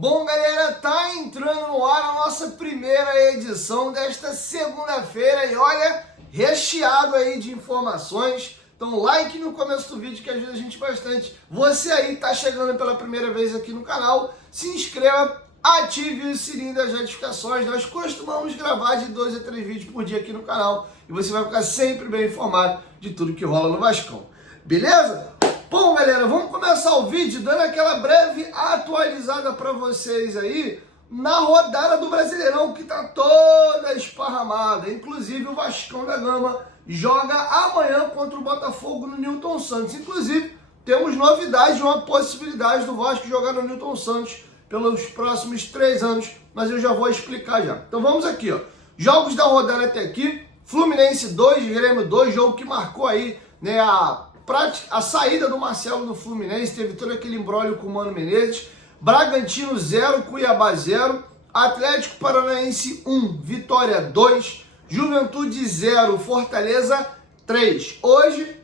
bom, galera? Tá entrando no ar a nossa primeira edição desta segunda-feira e olha, recheado aí de informações. Então, like no começo do vídeo que ajuda a gente bastante. Você aí tá chegando pela primeira vez aqui no canal, se inscreva, ative o sininho das notificações. Nós costumamos gravar de 2 a 3 vídeos por dia aqui no canal e você vai ficar sempre bem informado de tudo que rola no Vascão. Beleza? Bom, galera, vamos começar o vídeo dando aquela breve atualizada para vocês aí na rodada do Brasileirão, que tá toda esparramada. Inclusive o Vascão da Gama joga amanhã contra o Botafogo no Newton Santos. Inclusive, temos novidades de uma possibilidade do Vasco jogar no Newton Santos pelos próximos 3 anos, mas eu já vou explicar já. Então vamos aqui, ó. Jogos da rodada até aqui: Fluminense 2, Grêmio 2, jogo que marcou aí, né, a saída do Marcelo do Fluminense, teve todo aquele imbróglio com o Mano Menezes. Bragantino 0, Cuiabá 0, Atlético Paranaense 1, Vitória 2, Juventude 0, Fortaleza 3. Hoje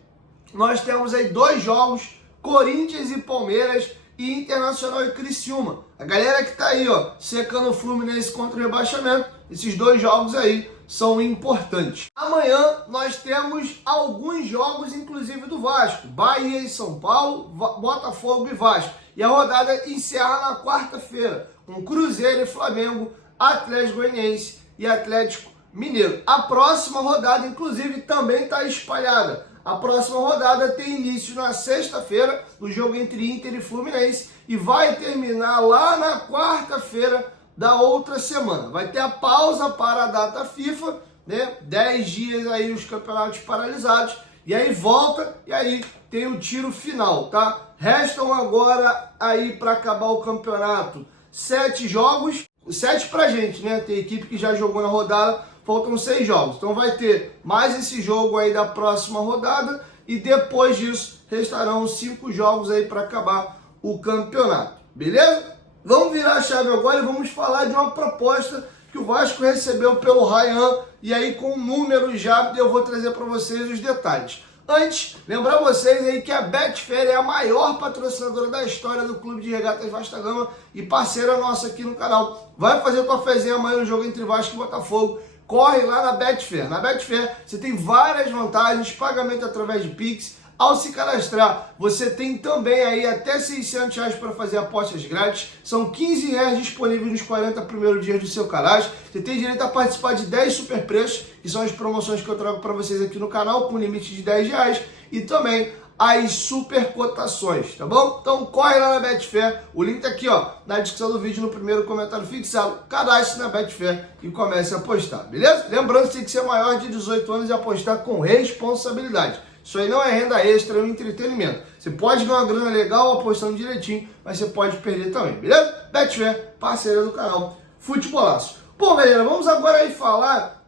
nós temos aí 2 jogos, Corinthians e Palmeiras e Internacional e Criciúma. A galera que tá aí, ó, secando o Fluminense contra o rebaixamento, esses 2 jogos aí são importantes. Amanhã nós temos alguns jogos, inclusive do Vasco. Bahia e São Paulo, Botafogo e Vasco. E a rodada encerra na quarta-feira, com Cruzeiro e Flamengo, Atlético Goianiense e Atlético Mineiro. A próxima rodada, inclusive, também está espalhada. A próxima rodada tem início na sexta-feira, no jogo entre Inter e Fluminense, e vai terminar lá na quarta-feira da outra semana. Vai ter a pausa para a data FIFA, né? 10 dias aí os campeonatos paralisados, e aí volta, e aí tem o tiro final, tá? Restam agora aí para acabar o campeonato 7 jogos, 7 pra gente, né? Tem equipe que já jogou na rodada, faltam 6 jogos. Então vai ter mais esse jogo aí da próxima rodada, e depois disso restarão 5 jogos aí para acabar o campeonato, beleza? Vamos virar a chave agora e vamos falar de uma proposta que o Vasco recebeu pelo Ryan, e aí com números já eu vou trazer para vocês os detalhes. Antes, lembrar vocês aí que a Betfair é a maior patrocinadora da história do Clube de Regatas Vasco da Gama e parceira nossa aqui no canal. Vai fazer tua fezinha amanhã no jogo entre Vasco e Botafogo. Corre lá na Betfair. Na Betfair você tem várias vantagens, pagamento através de Pix. Ao se cadastrar, você tem também aí até R$600 para fazer apostas grátis. São R$15 disponíveis nos 40 primeiros dias do seu cadastro. Você tem direito a participar de 10 super preços, que são as promoções que eu trago para vocês aqui no canal, com limite de R$10. E também as super cotações, tá bom? Então corre lá na Betfair. O link tá aqui, ó, na descrição do vídeo, no primeiro comentário fixado. Cadastre na Betfair e comece a apostar, beleza? Lembrando que tem que ser maior de 18 anos e apostar com responsabilidade. Isso aí não é renda extra, é um entretenimento. Você pode ganhar uma grana legal apostando direitinho, mas você pode perder também, beleza? Betfair, parceira do canal Futebolaço. Bom, galera, vamos agora aí falar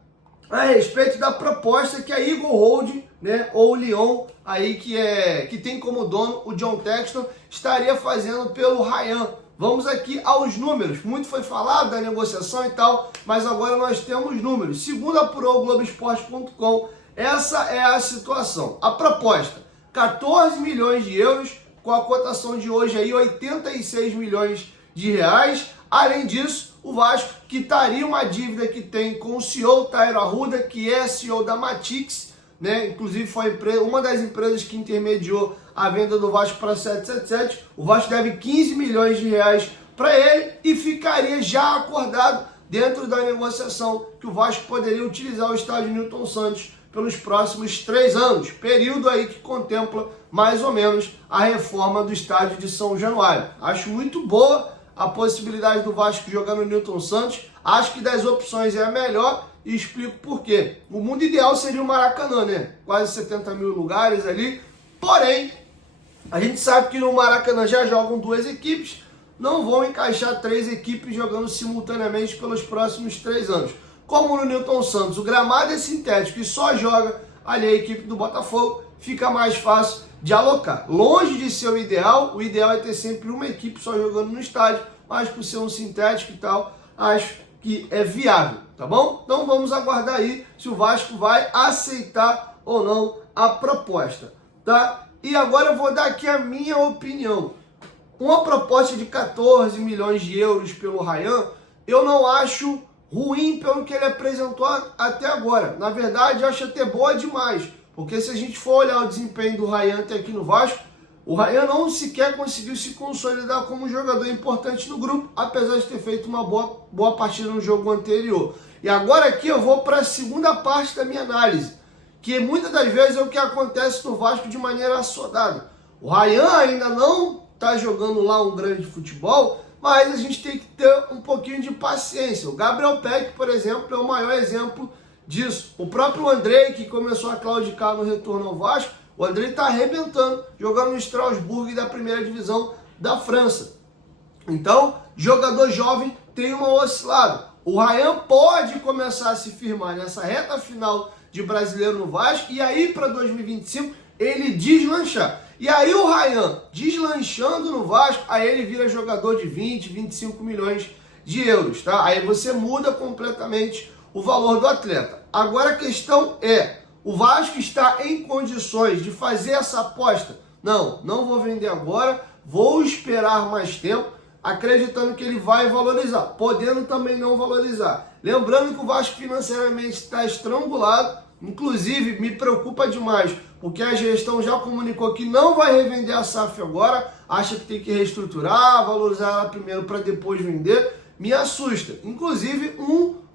a respeito da proposta que a Eagle Holding, né, ou o Lyon, aí que tem como dono o John Textor, estaria fazendo pelo Ryan. Vamos aqui aos números. Muito foi falado da negociação e tal, mas agora nós temos números. Segundo apurou o Globoesporte.com, essa é a situação. A proposta: 14 milhões de euros, com a cotação de hoje aí 86 milhões de reais. Além disso, o Vasco quitaria uma dívida que tem com o CEO Tairo Arruda, que é CEO da Matix, né? Inclusive foi uma das empresas que intermediou a venda do Vasco para 777. O Vasco deve 15 milhões de reais para ele e ficaria já acordado dentro da negociação que o Vasco poderia utilizar o estádio Newton Santos pelos próximos 3 anos, período aí que contempla mais ou menos a reforma do estádio de São Januário. Acho muito boa a possibilidade do Vasco jogar no Newton Santos, acho que das opções é a melhor e explico por quê. O mundo ideal seria o Maracanã, né? Quase 70 mil lugares ali, porém, a gente sabe que no Maracanã já jogam 2 equipes, não vão encaixar 3 equipes jogando simultaneamente pelos próximos 3 anos. Como no Newton Santos o gramado é sintético e só joga ali a equipe do Botafogo, fica mais fácil de alocar. Longe de ser o ideal é ter sempre uma equipe só jogando no estádio, mas por ser um sintético e tal, acho que é viável, tá bom? Então vamos aguardar aí se o Vasco vai aceitar ou não a proposta, tá? E agora eu vou dar aqui a minha opinião. uma proposta de 14 milhões de euros pelo Ryan, eu não acho ruim pelo que ele apresentou até agora. Na verdade, eu acho até boa demais, porque se a gente for olhar o desempenho do Ryan até aqui no Vasco, o Ryan não sequer conseguiu se consolidar como um jogador importante no grupo, apesar de ter feito uma boa partida no jogo anterior. E agora aqui eu vou para a segunda parte da minha análise, que muitas das vezes é o que acontece no Vasco de maneira assodada. O Ryan ainda não está jogando lá um grande futebol, mas a gente tem que ter um pouquinho de paciência. O Gabriel Peck, por exemplo, é o maior exemplo disso. O próprio Andrei, que começou a claudicar no retorno ao Vasco, o Andrei está arrebentando, jogando no Strasbourg da primeira divisão da França. Então, jogador jovem tem uma oscilada. O Ryan pode começar a se firmar nessa reta final de brasileiro no Vasco, e aí para 2025 ele deslanchar. E aí o Ryan deslanchando no Vasco, aí ele vira jogador de 20, 25 milhões de euros, tá? Aí você muda completamente o valor do atleta. Agora a questão é, o Vasco está em condições de fazer essa aposta? Não vou vender agora, vou esperar mais tempo, acreditando que ele vai valorizar, podendo também não valorizar. Lembrando que o Vasco financeiramente está estrangulado, inclusive me preocupa demais, porque a gestão já comunicou que não vai revender a SAF agora, acha que tem que reestruturar, valorizar ela primeiro para depois vender, me assusta. Inclusive,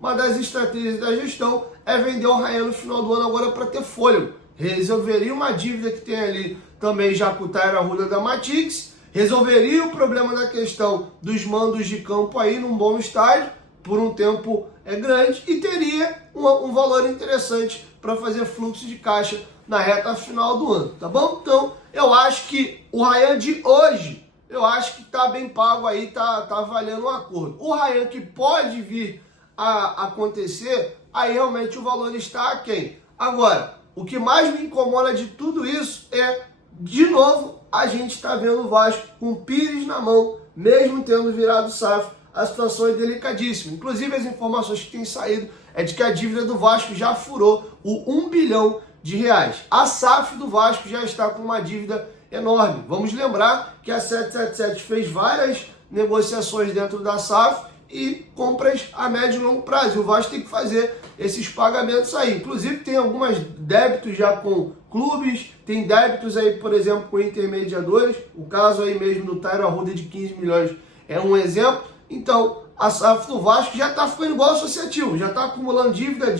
uma das estratégias da gestão é vender o Ryan no final do ano agora para ter fôlego. Resolveria uma dívida que tem ali também já com o Taira Arruda da Matix, resolveria o problema da questão dos mandos de campo aí num bom estágio, por um tempo grande, e teria um valor interessante para fazer fluxo de caixa na reta final do ano, tá bom? Então, eu acho que o Ryan de hoje, eu acho que tá bem pago aí, tá valendo um acordo. O Ryan que pode vir a acontecer, aí realmente o valor está aquém. Agora, o que mais me incomoda de tudo isso é, de novo, a gente está vendo o Vasco com o Pires na mão, mesmo tendo virado SAF, a situação é delicadíssima. Inclusive, as informações que têm saído é de que a dívida do Vasco já furou o 1 bilhão de reais. A SAF do Vasco já está com uma dívida enorme. Vamos lembrar que a 777 fez várias negociações dentro da SAF e compras a médio e longo prazo. E o Vasco tem que fazer esses pagamentos aí. Inclusive, tem alguns débitos já com clubes, tem débitos aí, por exemplo, com intermediadores. O caso aí mesmo do Taira Arruda de 15 milhões é um exemplo. Então, a SAF do Vasco já está ficando igual associativo, já está acumulando dívida.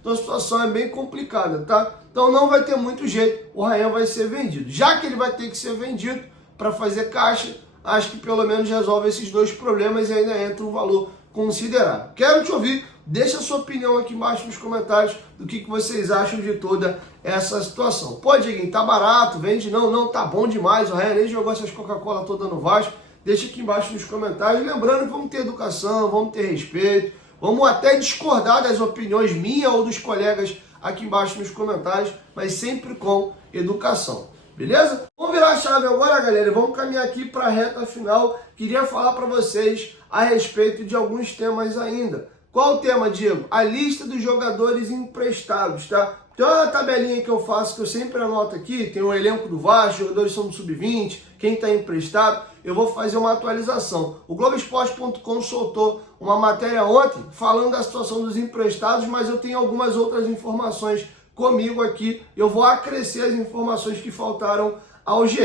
Então a situação é bem complicada, tá? Então não vai ter muito jeito, o Ryan vai ser vendido. Já que ele vai ter que ser vendido para fazer caixa, acho que pelo menos resolve esses dois problemas e ainda entra um valor considerável. Quero te ouvir, deixa a sua opinião aqui embaixo nos comentários do que vocês acham de toda essa situação. Pô, Dieguinho, tá barato, vende? Não, tá bom demais, o Ryan nem jogou essas Coca-Cola toda no Vasco. Deixa aqui embaixo nos comentários. Lembrando que vamos ter educação, vamos ter respeito, vamos até discordar das opiniões minhas ou dos colegas aqui embaixo nos comentários, mas sempre com educação. Beleza? Vamos virar a chave agora, galera, e vamos caminhar aqui para a reta final. Queria falar para vocês a respeito de alguns temas ainda. Qual o tema, Diego? A lista dos jogadores emprestados, tá? Tem uma tabelinha que eu faço, que eu sempre anoto aqui, tem o elenco do Vasco, jogadores são do Sub-20, quem está emprestado. Eu vou fazer uma atualização. O Globoesporte.com soltou uma matéria ontem falando da situação dos emprestados, mas eu tenho algumas outras informações comigo aqui. Eu vou acrescer as informações que faltaram ao GE,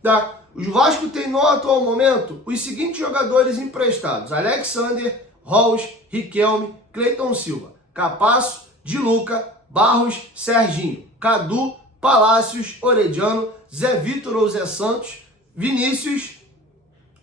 tá? O Vasco tem no atual momento os seguintes jogadores emprestados: Alexander, Rolls, Riquelme, Cleiton Silva, Capasso, Di Luca, Barros, Serginho, Cadu, Palácios, Orediano, Zé Vitor ou Zé Santos, Vinícius,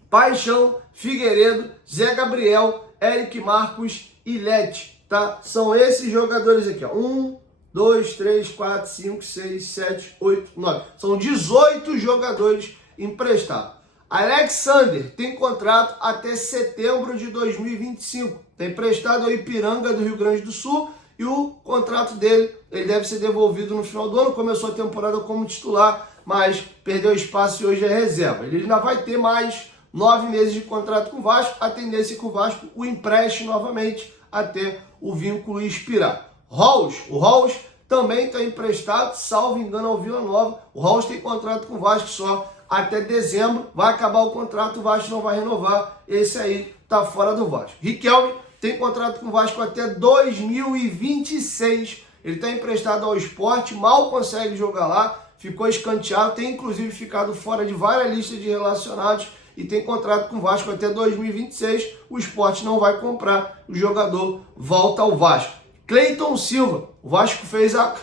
Paixão, Figueiredo, Zé Gabriel, Eric Marcos e Lete, tá? São esses jogadores aqui, ó. 1, 2, 3, 4, 5, 6, 7, 8, 9. São 18 jogadores emprestados. Alexander tem contrato até setembro de 2025. Está emprestado ao Ipiranga do Rio Grande do Sul e o contrato dele, ele deve ser devolvido no final do ano. Começou a temporada como titular, mas perdeu espaço e hoje é reserva. Ele ainda vai ter mais 9 meses de contrato com o Vasco. A tendência é que o Vasco o empreste novamente até o vínculo expirar. O Rolls também está emprestado, salvo engano, ao Vila Nova. O Rolls tem contrato com o Vasco só até dezembro, vai acabar o contrato, o Vasco não vai renovar, esse aí tá fora do Vasco. Riquelme tem contrato com o Vasco até 2026, ele está emprestado ao Sport, mal consegue jogar lá, ficou escanteado, tem inclusive ficado fora de várias listas de relacionados e tem contrato com o Vasco até 2026, o Sport não vai comprar, o jogador volta ao Vasco. Cleiton Silva, o Vasco fez a...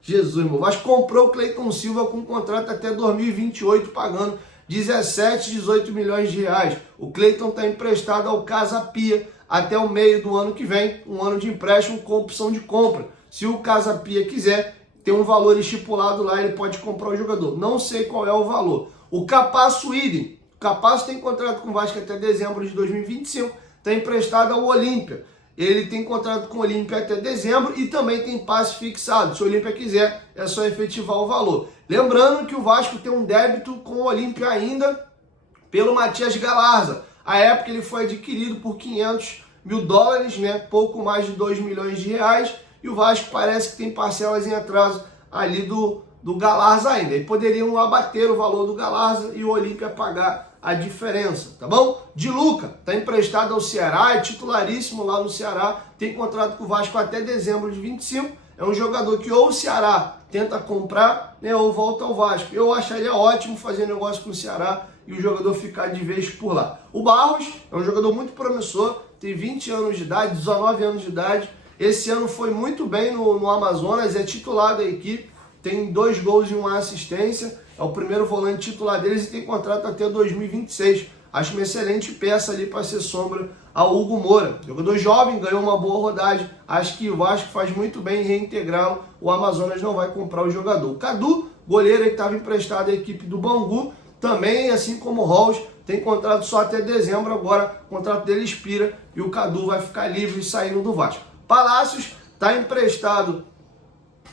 Jesus, meu, o Vasco comprou o Cleiton Silva com contrato até 2028, pagando 17, 18 milhões de reais. O Cleiton está emprestado ao Casa Pia até o meio do ano que vem, um ano de empréstimo com opção de compra. Se o Casa Pia quiser, tem um valor estipulado lá, ele pode comprar o jogador. Não sei qual é o valor. O Capasso idem. O Capasso tem contrato com o Vasco até dezembro de 2025, está emprestado ao Olímpia. Ele tem contrato com o Olímpia até dezembro e também tem passe fixado. Se o Olímpia quiser, é só efetivar o valor. Lembrando que o Vasco tem um débito com o Olímpia ainda pelo Matias Galarza. A época ele foi adquirido por 500 mil dólares, né? Pouco mais de 2 milhões de reais. E o Vasco parece que tem parcelas em atraso ali do Galarza ainda. E poderiam abater o valor do Galarza e o Olímpia pagar a diferença, tá bom? De Luca, tá emprestado ao Ceará, é titularíssimo lá no Ceará, tem contrato com o Vasco até dezembro de 25, é um jogador que ou o Ceará tenta comprar, né, ou volta ao Vasco. Eu acharia ótimo fazer negócio com o Ceará e o jogador ficar de vez por lá. O Barros é um jogador muito promissor, tem 20 anos de idade, 19 anos de idade, esse ano foi muito bem no Amazonas, é titular da equipe, tem 2 gols e 1 assistência, é o primeiro volante titular deles e tem contrato até 2026. Acho uma excelente peça ali para ser sombra ao Hugo Moura. Jogador jovem, ganhou uma boa rodagem. Acho que o Vasco faz muito bem em reintegrá-lo. O Amazonas não vai comprar o jogador. O Cadu, goleiro que estava emprestado à equipe do Bangu, também, assim como o Rolls, tem contrato só até dezembro. Agora o contrato dele expira e o Cadu vai ficar livre saindo do Vasco. Palácios está emprestado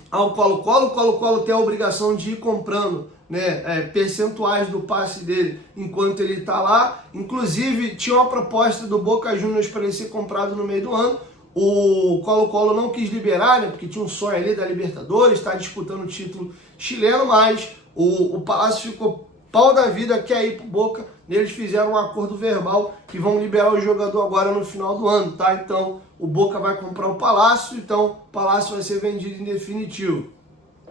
ao Colo-Colo. O Colo-Colo tem a obrigação de ir comprando, né, percentuais do passe dele enquanto ele está lá. Inclusive, tinha uma proposta do Boca Juniors para ele ser comprado no meio do ano. O Colo-Colo não quis liberar, né, porque tinha um sonho ali da Libertadores, está disputando o título chileno, mas o Palácio ficou pau da vida, quer ir pro Boca. Eles fizeram um acordo verbal que vão liberar o jogador agora no final do ano, tá? Então, o Boca vai comprar o Palácio, então o Palácio vai ser vendido em definitivo.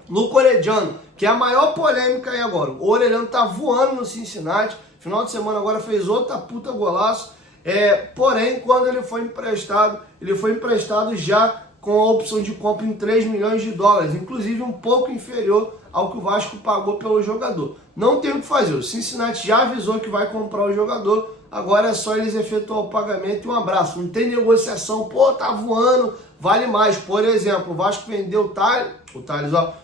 Luca Orellano, que é a maior polêmica aí agora. O Orellano tá voando no Cincinnati, final de semana agora fez outra puta golaço. Porém, quando ele foi emprestado já com a opção de compra em 3 milhões de dólares, inclusive um pouco inferior ao que o Vasco pagou pelo jogador. Não tem o que fazer, o Cincinnati já avisou que vai comprar o jogador, agora é só eles efetuar o pagamento e um abraço. Não tem negociação, pô, tá voando, vale mais. Por exemplo, o Vasco vendeu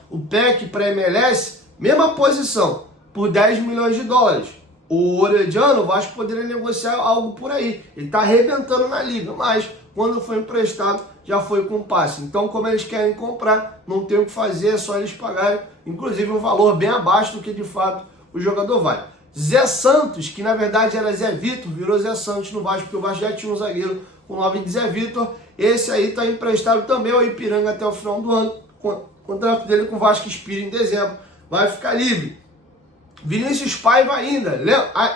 o PEC para MLS, mesma posição, por 10 milhões de dólares. O Orellano, o Vasco poderia negociar algo por aí. Ele está arrebentando na liga, mas quando foi emprestado, já foi com passe. Então, como eles querem comprar, não tem o que fazer, é só eles pagarem, inclusive um valor bem abaixo do que de fato o jogador vale. Zé Santos, que na verdade era Zé Vitor, virou Zé Santos no Vasco, porque o Vasco já tinha um zagueiro com o nome de Zé Vitor. Esse aí está emprestado também ao Ipiranga até o final do ano. O contrato dele com o Vasco expira em dezembro, vai ficar livre. Vinícius Paiva ainda,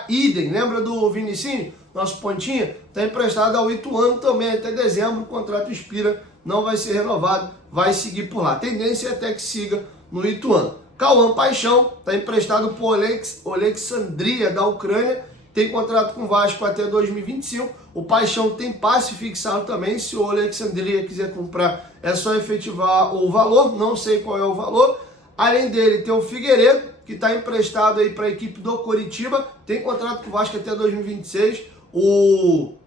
idem, lembra do Vinicinho? Nosso pontinha, está emprestado ao Ituano também até dezembro, o contrato expira, não vai ser renovado, vai seguir por lá. A tendência é até que siga no Ituano. Cauã Paixão, está emprestado por Alexandria da Ucrânia, tem contrato com o Vasco até 2025. O Paixão tem passe fixado também, se o Alexandria quiser comprar, é só efetivar o valor, não sei qual é o valor. Além dele, tem o Figueiredo, que está emprestado aí para a equipe do Coritiba, tem contrato com o Vasco até 2026. O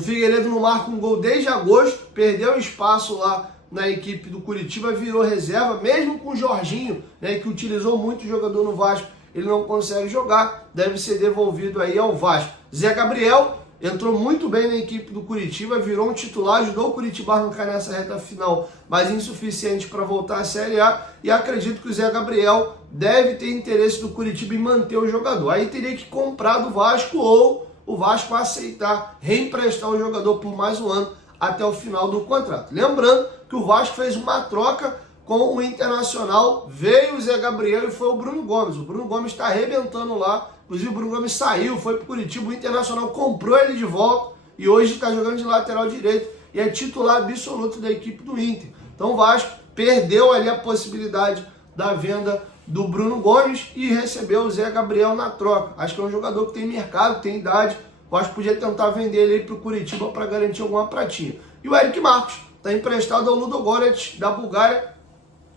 Figueiredo não marca um gol desde agosto, perdeu espaço lá na equipe do Coritiba, virou reserva, mesmo com o Jorginho, né, que utilizou muito o jogador no Vasco, ele não consegue jogar, deve ser devolvido aí ao Vasco. Zé Gabriel entrou muito bem na equipe do Coritiba, virou um titular, ajudou o Coritiba a arrancar nessa reta final, mas insuficiente para voltar à Série A, e acredito que o Zé Gabriel deve ter interesse do Coritiba em manter o jogador. Aí teria que comprar do Vasco ou o Vasco aceitar reemprestar o jogador por mais um ano até o final do contrato. Lembrando que o Vasco fez uma troca com o Internacional, veio o Zé Gabriel e foi o Bruno Gomes. O Bruno Gomes está arrebentando lá, inclusive o Bruno Gomes saiu, foi para o Curitiba, o Internacional comprou ele de volta e hoje está jogando de lateral direito e é titular absoluto da equipe do Inter. Então o Vasco perdeu ali a possibilidade da venda do Bruno Gomes e recebeu o Zé Gabriel na troca. Acho que é um jogador que tem mercado, que tem idade. O Vasco podia tentar vender ele aí para o Curitiba para garantir alguma pratinha. E o Eric Marcos está emprestado ao Ludogorets da Bulgária.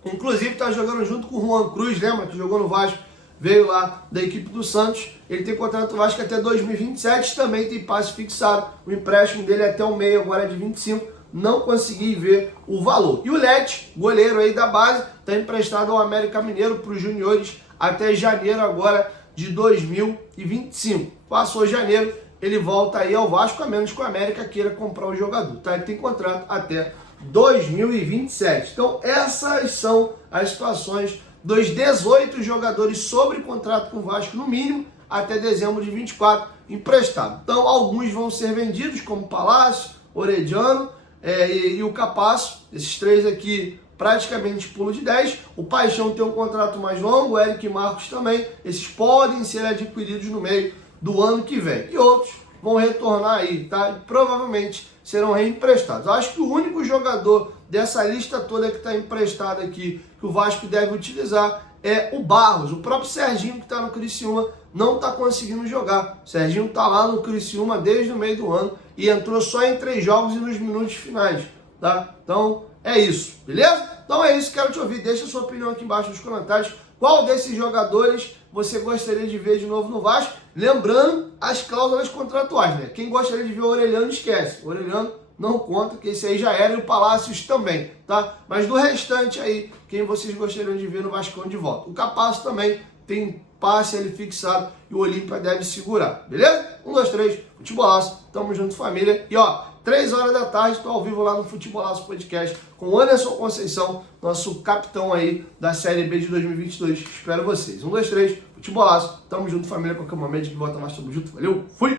Inclusive está jogando junto com o Juan Cruz, lembra que jogou no Vasco, veio lá da equipe do Santos. Ele tem contrato do Vasco até 2027, também tem passe fixado. O empréstimo dele é até o meio, agora é de 25. Não consegui ver o valor. E o Lete, goleiro aí da base, está emprestado ao América Mineiro para os juniores até janeiro agora de 2025. Passou janeiro, ele volta aí ao Vasco, a menos que o América queira comprar o jogador, tá? Ele tem contrato até 2027. Então essas são as situações dos 18 jogadores sobre contrato com o Vasco no mínimo até dezembro de 24 emprestado. Então alguns vão ser vendidos, como Palácio, Orediano e o Capasso. Esses três aqui praticamente pulo de 10. O Paixão tem um contrato mais longo, o Eric Marcos também. Esses podem ser adquiridos no meio do ano que vem. E outros vão retornar aí, tá? E provavelmente serão reemprestados. Eu acho que o único jogador dessa lista toda que está emprestado aqui, que o Vasco deve utilizar, é o Barros. O próprio Serginho, que está no Criciúma, não está conseguindo jogar. O Serginho está lá no Criciúma desde o meio do ano e entrou só em 3 jogos e nos minutos finais, tá? Então é isso, beleza? Então é isso, quero te ouvir. Deixa a sua opinião aqui embaixo nos comentários. Qual desses jogadores você gostaria de ver de novo no Vasco? Lembrando as cláusulas contratuais, né? Quem gostaria de ver o Orelhano, esquece. O Orelhano não conta, que esse aí já era, e o Palácios também, tá? Mas do restante aí, quem vocês gostariam de ver no Vascão de volta? O Capasso também tem passe ali fixado e o Olímpia deve segurar, beleza? 1, 2, 3, Futebolaço, tamo junto, família. E ó, 3 horas da tarde, tô ao vivo lá no Futebolaço Podcast com o Anderson Conceição, nosso capitão aí da Série B de 2022. Espero vocês. 1, 2, 3, Futebolaço, tamo junto, família, qualquer momento que volta mais, tamo junto, valeu, fui!